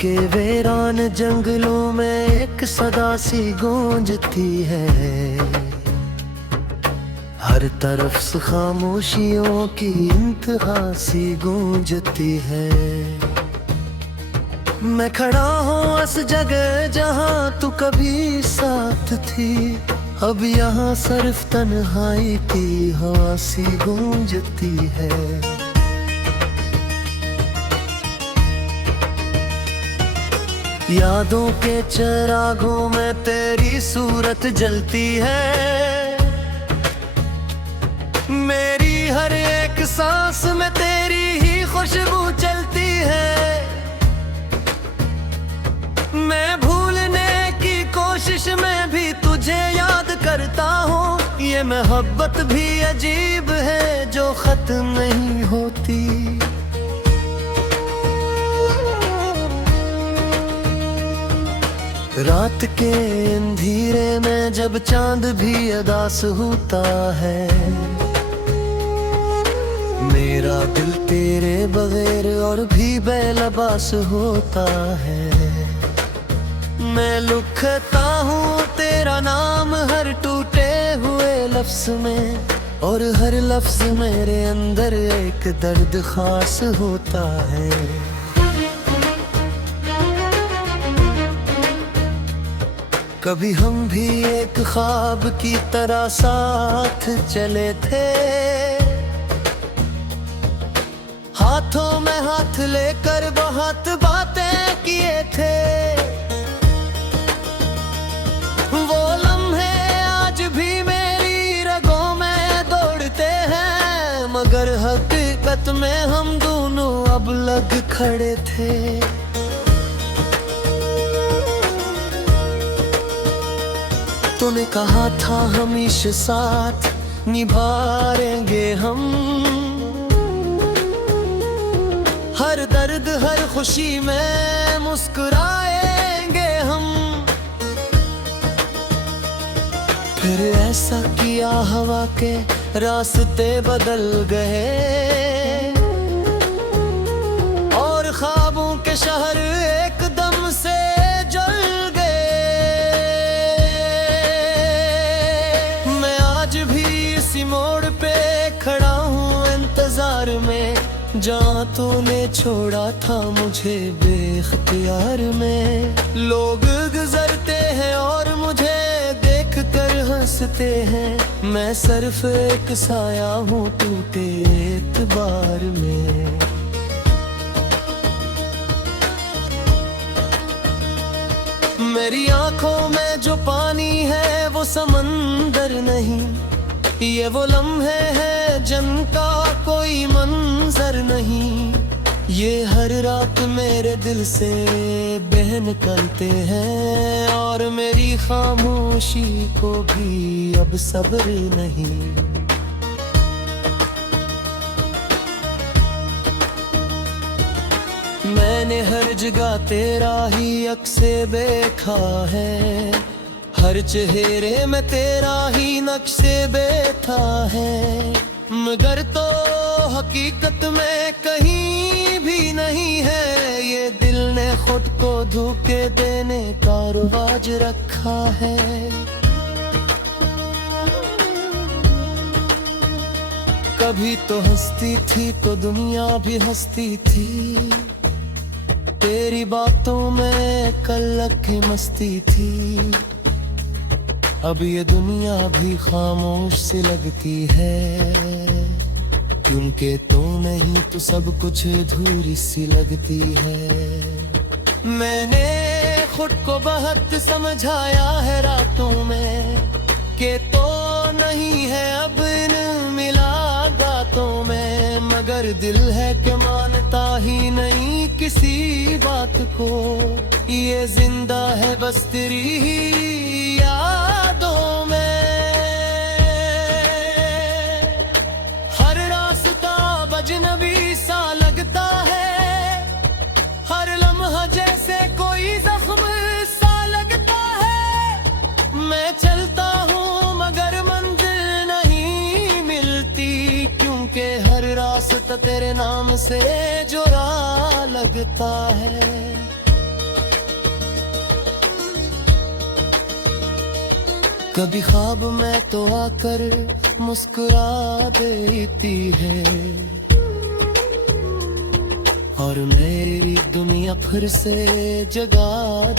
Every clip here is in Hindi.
के वीरान जंगलों में एक सदा सी गूंजती है। हर तरफ से खामोशियों की इंतहा सी गूंजती है। मैं खड़ा हूँ उस जगह जहाँ तू कभी साथ थी, अब यहाँ सिर्फ तन्हाई की हवा सी गूंजती है। यादों के चिरागों में तेरी सूरत जलती है। मेरी हर एक सांस में तेरी ही खुशबू चलती है। मैं भूलने की कोशिश में भी तुझे याद करता हूँ। ये मोहब्बत भी अजीब है जो खत्म नहीं होती। रात के अंधेरे में जब चांद भी उदास होता है, मेरा दिल तेरे बगैर और भी बेलबास होता है। मैं लिखता हूँ तेरा नाम हर टूटे हुए लफ्ज में, और हर लफ्ज मेरे अंदर एक दर्द खास होता है। कभी हम भी एक ख्वाब की तरह साथ चले थे, हाथों में हाथ लेकर बहुत बातें किए थे। वो लम्हे आज भी मेरी रगों में दौड़ते हैं, मगर हकीकत में हम दोनों अब लग खड़े थे। तूने कहा था हमेशा साथ निभाएंगे हम, हर दर्द हर खुशी में मुस्कुराएंगे हम। फिर ऐसा किया हवा के रास्ते बदल गए, और ख्वाबों के शहर एकदम से जल गए। मैं आज भी इसी मोड़ पे खड़ा हूँ इंतजार में, जहाँ तूने छोड़ा था मुझे बेख्तियार में। लोग गुजरते हैं और मुझे देख कर हंसते हैं, मैं सिर्फ एक साया हूँ टूटे एतबार में। मेरी आंखों में जो पानी है वो समंदर नहीं, ये वो लम्हे हैं जिनका कोई मंजर नहीं। ये हर रात मेरे दिल से बह निकलते हैं, और मेरी खामोशी को भी अब सब्र नहीं। मैंने हर जगह तेरा ही अक्से देखा है, हर चेहरे में तेरा ही नक्शे बैठा है, मगर तो हकीकत में कहीं भी नहीं है। ये दिल ने खुद को धोखे देने का रिवाज रखा है। कभी तो हंसती थी तो दुनिया भी हंसती थी, तेरी बातों में कलक की मस्ती थी। अब ये दुनिया भी खामोश सी लगती है, क्योंकि तू नहीं तो सब कुछ अधूरी सी लगती है। मैंने खुद को बहुत समझाया है रातों में, कि तो नहीं है अब इन मुलाकातों में, मगर दिल है कि मानता ही नहीं किसी बात को। ये जिंदा है बस तेरी ही यादों में। हर रास्ता अजनबी सा लगता है, हर लम्हा जैसे कोई जख्म सा लगता है। मैं चलता हूँ मगर मंजिल नहीं मिलती, क्योंकि हर रास्ता तेरे नाम से जुड़ा लगता है। कभी ख्वाब में तो आकर मुस्कुरा देती है और मेरी दुनिया फिर से जगा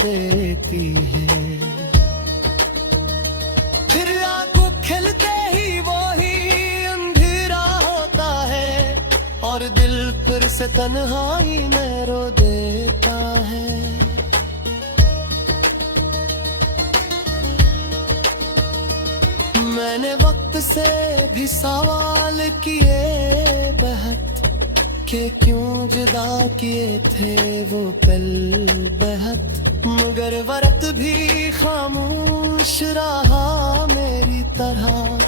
देती है। फिर आंखों खिलते ही वो ही अंधेरा होता है और दिल फिर से तन्हाई में रो देता है। मैंने वक्त से भी सवाल किए बहुत कि क्यों जुदा किए थे वो पल बहुत, मगर वक्त भी खामोश रहा मेरी तरह,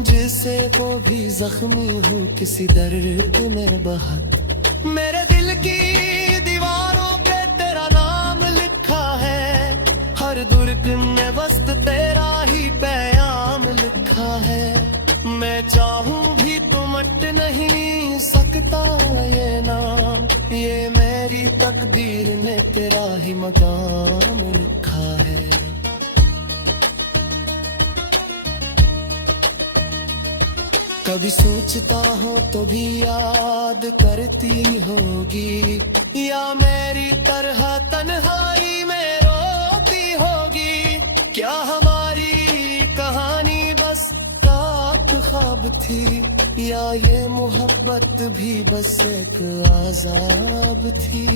जैसे वो भी जख्मी हूँ किसी दर्द में बहुत। मेरे दिल की दीवारों पे तेरा नाम लिखा है, हर धड़कन में वस्त तेरा ही पैगाम लिखा है। मैं चाहूँ भी तो मट नहीं सकता ये नाम, ये मेरी तकदीर ने तेरा ही मकाम लिखा है। कभी सोचता हो तो भी याद करती होगी, या मेरी तरह तन्हाई में रोती होगी। क्या हमारी कहानी बस रात ख्वाब थी, या ये मोहब्बत भी बस एक आज़ाब थी।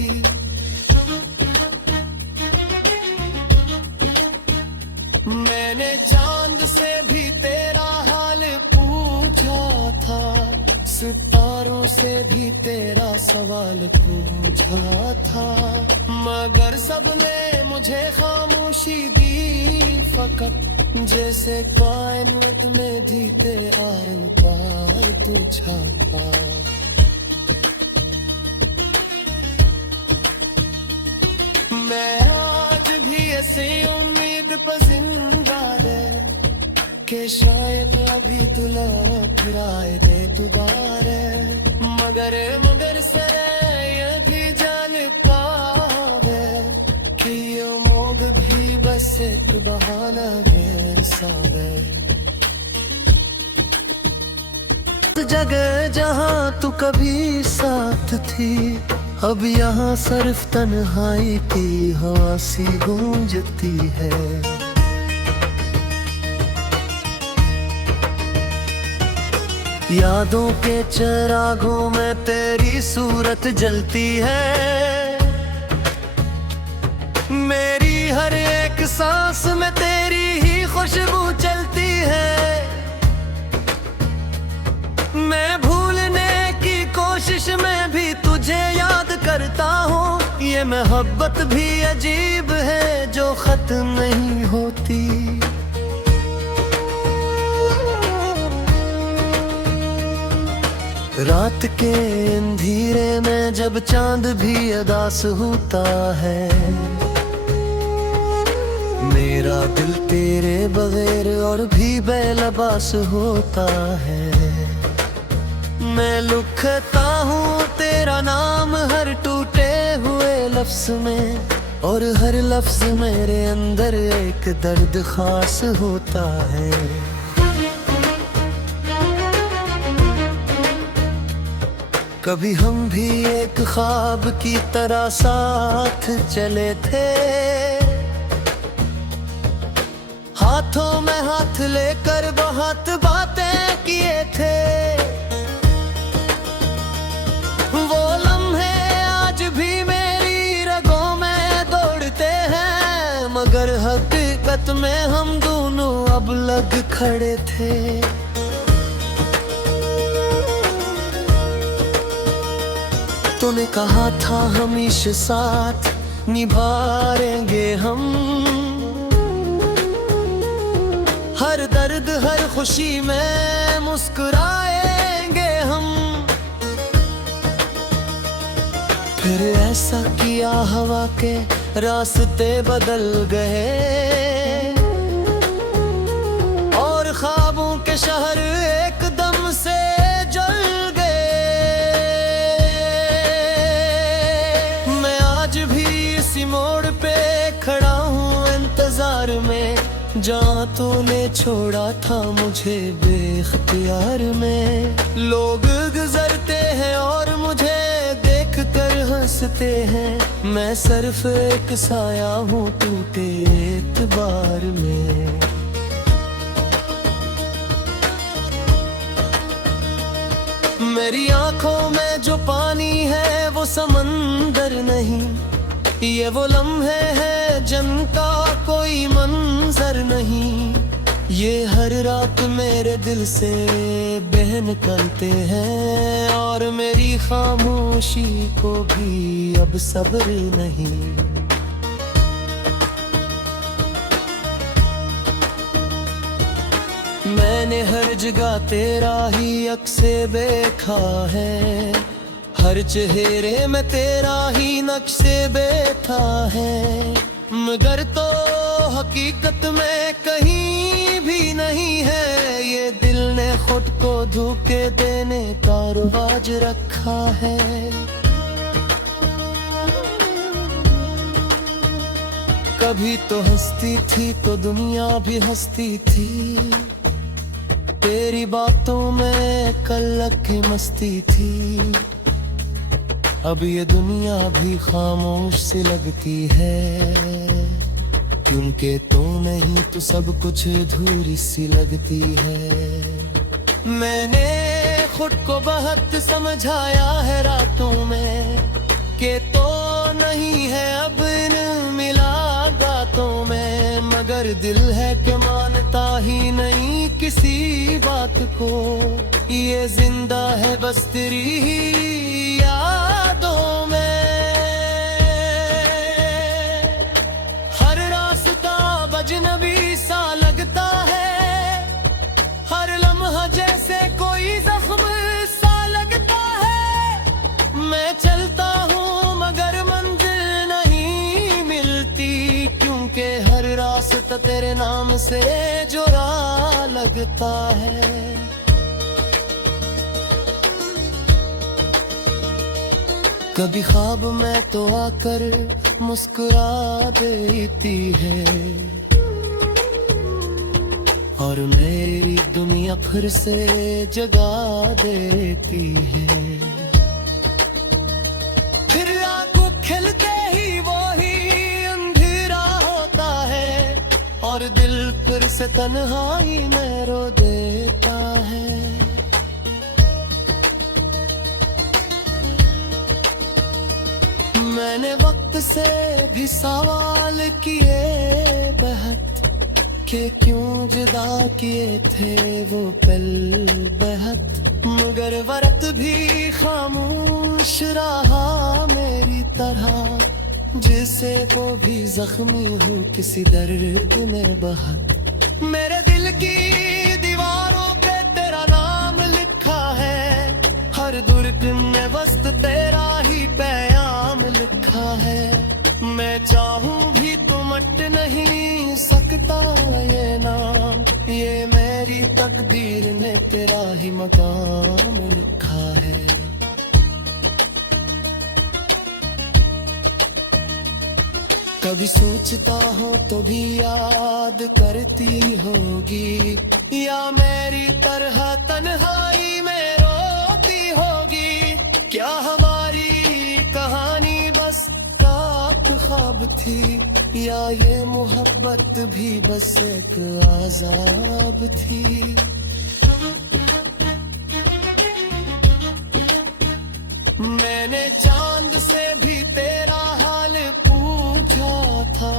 मैंने चांद से भी तेरा हाल पूछा था, सितारों से भी तेरा सवाल पूछा था, मगर सबने मुझे खामोशी दी फकत, जैसे कायनात में जीते आए पार तू छापा। मैं आज भी ऐसी उम्मीद पर जिंदा है कि शायद अभी तू लौट फिर आए दे दोबारा, मगर से ये भी जान पावे कि ये मोग भी बस एक बहाना जैसा है। जगह जहाँ तू कभी साथ थी, अब यहाँ सिर्फ तन्हाई की हवा सी गूंजती है। यादों के चिरागों में तेरी सूरत जलती है, मेरी हर एक सांस में तेरी ही खुशबू चलती है। मैं भूलने की कोशिश में भी तुझे याद करता हूँ, ये मोहब्बत भी अजीब है जो खत्म नहीं होती। रात के अंधेरे में जब चांद भी उदास होता है, मेरा दिल तेरे बगैर और भी बेलबास होता है। मैं लिखता हूँ तेरा नाम हर टूटे हुए लफ्ज में, और हर लफ्ज मेरे अंदर एक दर्द खास होता है। कभी हम भी एक ख्वाब की तरह साथ चले थे, हाथों में हाथ लेकर बहुत बातें किए थे। वो लम्हे आज भी मेरी रगों में दौड़ते हैं, मगर हकीकत में हम दोनों अब लग खड़े थे। तूने कहा था हमेशा साथ निभाएंगे हम, हर दर्द हर खुशी में मुस्कुराएंगे हम। फिर ऐसा किया हवा के रास्ते बदल गए, और ख्वाबों के शहर एकदम से जल गए। मैं आज भी इसी मोड़ पे खड़ा हूँ इंतजार में, जहाँ तूने छोड़ा था मुझे बेख्तियार में। लोग गुजरते हैं और मुझे देख कर हंसते हैं, मैं सिर्फ एक साया हूँ टूटे एतबार में। मेरी आंखों में जो पानी है वो समंदर नहीं, ये वो लम्हे हैं जिनका कोई मंजर नहीं। ये हर रात मेरे दिल से बह निकलते हैं और मेरी खामोशी को भी अब सब्र नहीं। मैंने हर जगह तेरा ही अक्से देखा है, हर चेहरे में तेरा ही नक्शे बैठा है, मगर तो हकीकत में कहीं भी नहीं है। ये दिल ने खुद को धोखे देने का रिवाज रखा है। कभी तो हंसती थी तो दुनिया भी हंसती थी, तेरी बातों में कलक की मस्ती थी। अब ये दुनिया भी खामोश सी लगती है, क्योंकि तू नहीं तो सब कुछ अधूरी सी लगती है। मैंने खुद को बहुत समझाया है रातों में कि तो नहीं है अब इन मुलाकातों में, मगर दिल है कि मानता ही नहीं किसी बात को। ये जिंदा है बस तेरी ही यादों में। हर रास्ता अजनबी सा लगता है, हर लम्हा जैसे कोई जख्म सा लगता है। मैं चलता हूँ मगर मंजिल नहीं मिलती, क्योंकि हर रास्ता तेरे नाम से जुड़ा लगता है। कभी ख्वाब में तो आकर मुस्कुरा देती है, और मेरी दुनिया फिर से जगा देती है। फिर आंखों खिलते ही वो ही अंधेरा होता है, और दिल फिर से तन्हाई में रो देता है। मैंने वक्त से भी सवाल किए बहुत, कि क्यों जुदा किए थे वो पल बहुत, मगर वक्त भी खामोश रहा मेरी तरह, जिसे वो भी जख्मी हूँ किसी दर्द में बहुत। मेरे दिल की दीवारों पे तेरा नाम लिखा है, हर दुर्गम में वस्त तेरा ही पैगाम लिखा है। मैं चाहूँ भी तो मट नहीं सकता ये नाम, ये मेरी तकदीर ने तेरा ही मकाम लिखा है। कभी सोचता हो तो भी याद करती होगी, या मेरी तरह तन्हाई में रोती होगी। क्या हमारी कहानी बस रात ख्वाब थी, या ये मोहब्बत भी बस एक आज़ाब थी। मैंने चांद से भी तेरा हाल पूछा था,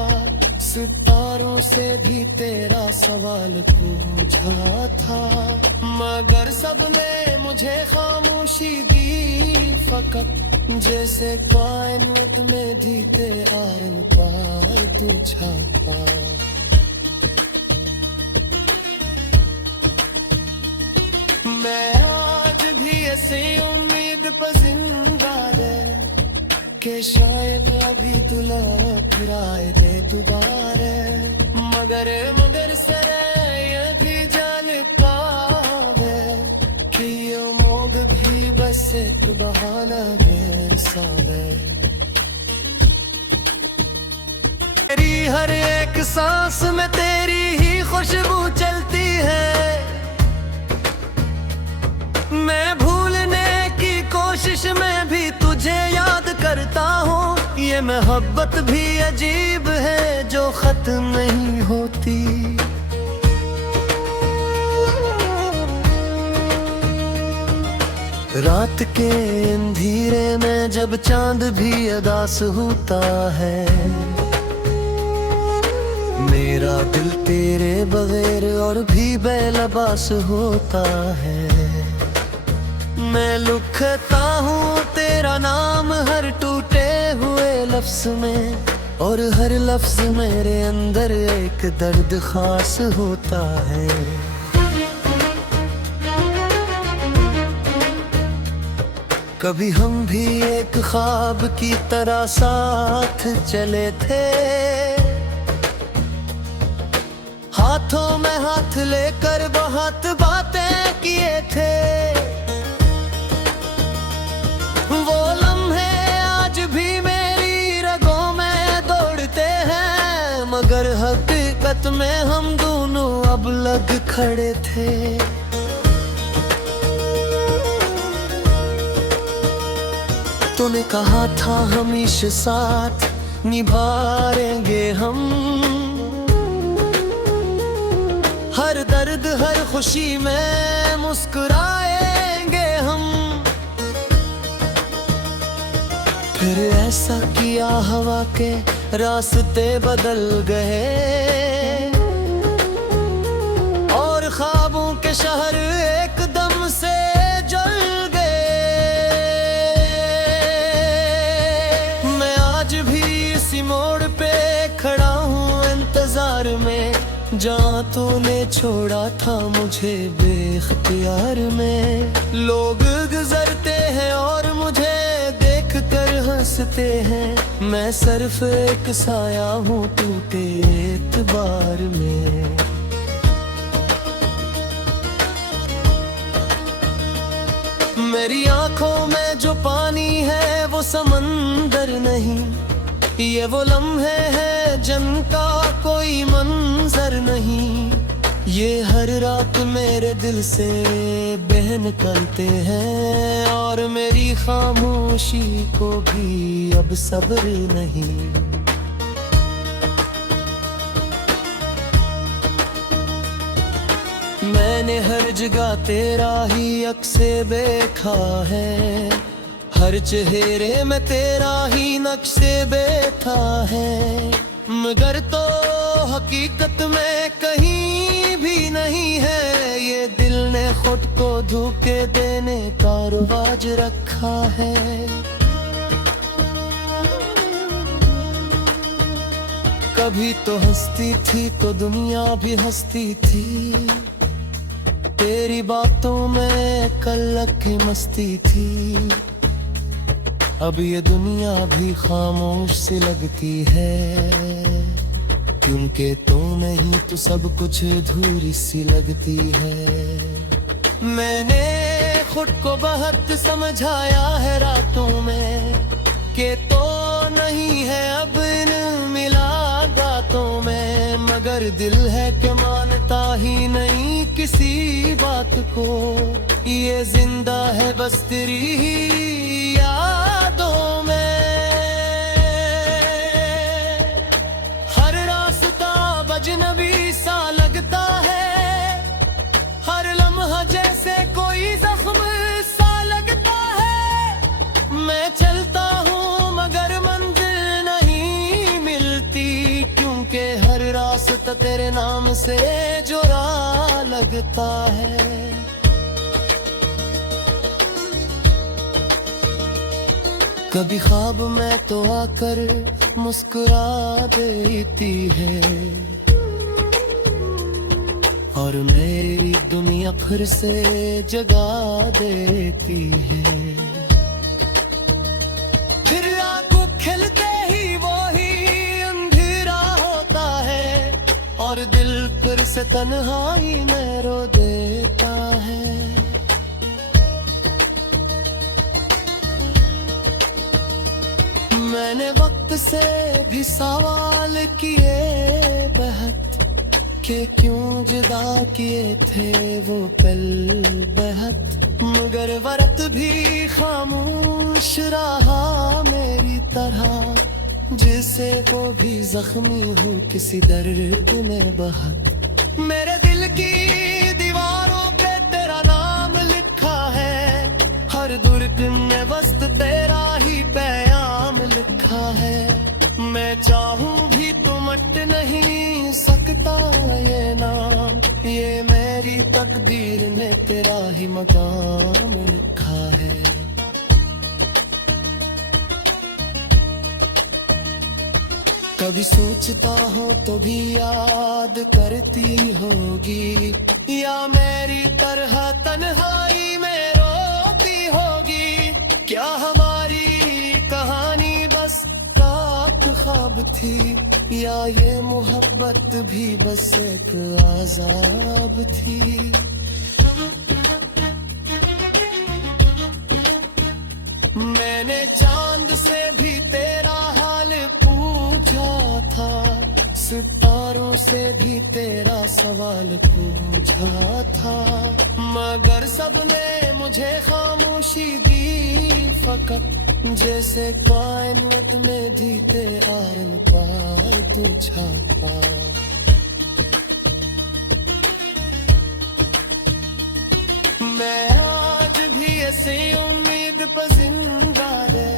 सितारों से भी तेरा सवाल पूछा था, मगर सबने मुझे खामोशी दी फकत, जैसे कायनात में जीते आर पार तू छापा। मैं आज भी ऐसी उम्मीद पर जिंदा है, कि शायद अभी तू लौट आए दे दोबारा, मगर सरे ये भी जान पावे कि ये मोग भी बस एक बहाना गैर साले। तेरी हर एक एक सांस में तेरी ही खुशबू चलती है। मैं भूलने की कोशिश में भी तुझे याद करता हूँ। ये मोहब्बत भी अजीब है जो खत्म नहीं होती। रात के अंधेरे में जब चांद भी उदास होता है, मेरा दिल तेरे बगैर और भी बेलबास होता है। मैं लिखता हूँ तेरा नाम हर टूटे हुए लफ्ज में, और हर लफ्ज मेरे अंदर एक दर्द खास होता है। कभी हम भी एक ख्वाब की तरह साथ चले थे, हाथों में हाथ लेकर बहुत बातें किए थे। वो लम्हे आज भी मेरी रगों में दौड़ते हैं, मगर हकीकत में हम दोनों अब लग खड़े थे। तूने कहा था हमेशा साथ निभाएंगे हम, हर दर्द हर खुशी में मुस्कुराएंगे हम। फिर ऐसा किया हवा के रास्ते बदल गए, और ख्वाबों के शहर एकदम से जल गए। मैं आज भी इसी मोड़ पे खड़ा हूँ इंतजार में, जहाँ तूने छोड़ा था मुझे बेख्तियार में। लोग गुजरते हैं और मुझे देख कर हंसते हैं, मैं सिर्फ एक साया हूँ टूटे एतबार में। मेरी आंखों में जो पानी है वो समंदर नहीं, ये वो लम्हे हैं जिनका कोई मंजर नहीं। ये हर रात मेरे दिल से बह निकलते हैं, और मेरी खामोशी को भी अब सब्र नहीं। मैंने हर जगह तेरा ही अक्से देखा है, हर चेहरे में तेरा ही नक्शे बैठा है, मगर तो हकीकत में कहीं भी नहीं है। ये दिल ने खुद को धोखे देने का रिवाज रखा है। कभी तो हंसती थी तो दुनिया भी हंसती थी, तेरी बातों में कलक की मस्ती थी। अब ये दुनिया भी खामोश सी लगती है, क्योंकि तू नहीं तो सब कुछ अधूरी सी लगती है। मैंने खुद को बहुत समझाया है रातों में, कि तो नहीं है अब इन मुलाकातों में, मगर दिल है कि मानता ही नहीं किसी बात को। ये जिंदा है बस तेरी ही यादों में। हर रास्ता अजनबी सा लगता है, हर लम्हा जैसे कोई जख्म सा लगता है। मैं चलता हूँ मगर मंजिल नहीं मिलती, क्योंकि हर रास्ता तेरे नाम से जुड़ा लगता है। कभी ख्वाब में तो आकर मुस्कुरा देती है, और मेरी दुनिया फिर से जगा देती है। फिर आंखों खिलते ही वो ही अंधेरा होता है, और दिल फिर से तन्हाई में रो देता है। मैंने वक्त से भी सवाल किए बहत के क्यों जुदा किए थे वो पल बेहद, मगर वरत भी खामोश रहा मेरी तरह, जिसे वो भी जख्मी हूँ किसी दर्द में बहक। मेरे दिल की दीवारों पे तेरा नाम लिखा है, हर धड़कन में वस्त तेरा ही पैगाम लिखा है। मैं चाहूँ भी तो मट नहीं सकता ये नाम, ये मेरी तकदीर ने तेरा ही मकाम लिखा है। कभी सोचता हो तो भी याद करती होगी, या मेरी तरह तन्हाई में रोती होगी। क्या हमारी कहानी बस रात ख्वाब थी, या ये मोहब्बत भी बस एक आज़ाब थी। मैंने चांद से भी तेरा हाल पूछा था, सितारों से भी तेरा सवाल पूछा था, मगर सबने मुझे खामोशी दी फकत, जैसे कायनात में जीते आरन पार तू छापा। मैं आज भी ऐसी उम्मीद पर जिंदा है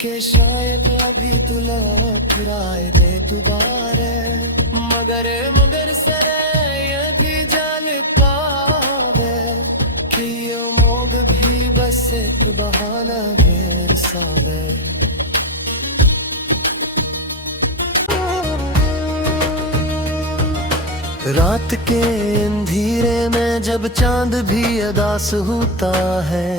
कि शायद अभी तू लौट फिराए दे दुबारे, मगर सरे ये भी जान पावे कि ये उम्मीद भी बस एक बहाना गैर साले। रात के अंधेरे में जब चांद भी अदास होता है,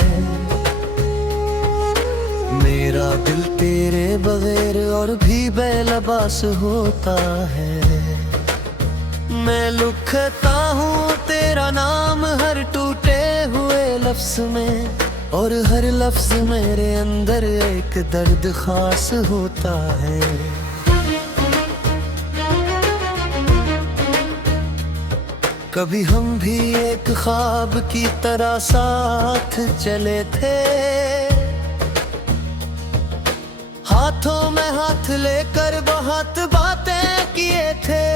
मेरा दिल तेरे बगैर और भी बेलबास होता है। मैं लिखता हूँ तेरा नाम हर टूटे हुए लफ्ज में, और हर लफ्ज मेरे अंदर एक दर्द खास होता है। कभी हम भी एक ख्वाब की तरह साथ चले थे, हाथों में हाथ लेकर बहुत बातें किए थे।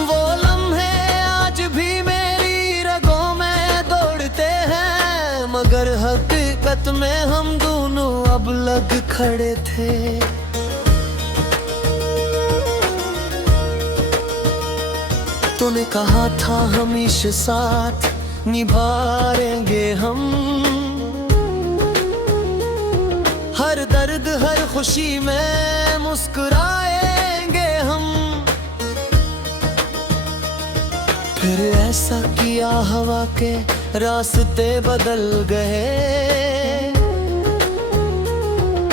वो लम्हे आज भी मेरी रगों में दौड़ते हैं, मगर हकीकत में हम दोनों अब लग खड़े थे। तूने कहा था हमेशा साथ निभाएंगे हम, हर दर्द हर खुशी में मुस्कुराएंगे हम। फिर ऐसा किया हवा के रास्ते बदल गए,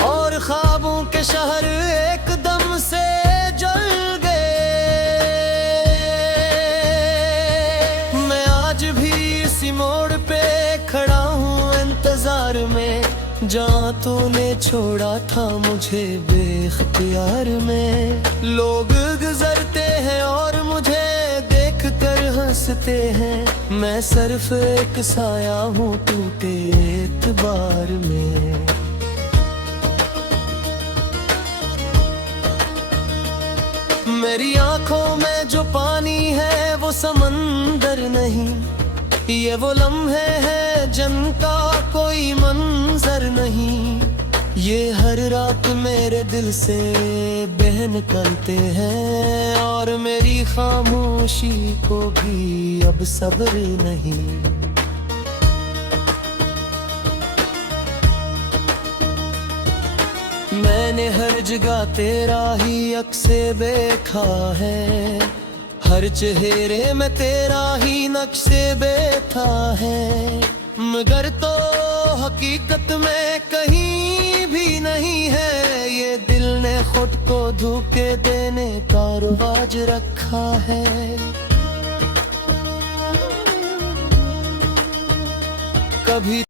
और ख्वाबों के शहर एकदम से जल गए। मैं आज भी इसी मोड़ पे खड़ा हूँ इंतजार में, जहाँ तूने छोड़ा था मुझे बेख्तियार में। लोग गुजरते हैं और मुझे देख कर हंसते हैं, मैं सिर्फ एक साया हूँ टूटे एतबार में। मेरी आंखों में जो पानी है वो समंदर नहीं, ये वो लम्हे हैं जिनका कोई मंजर नहीं। ये हर रात मेरे दिल से बह निकलते हैं, और मेरी खामोशी को भी अब सब्र नहीं। मैंने हर जगह तेरा ही अक्से देखा है, हर चेहरे में तेरा ही नक्शे बैठा है, मगर तो हकीकत में कहीं भी नहीं है। ये दिल ने खुद को धोखे देने का रिवाज रखा है। कभी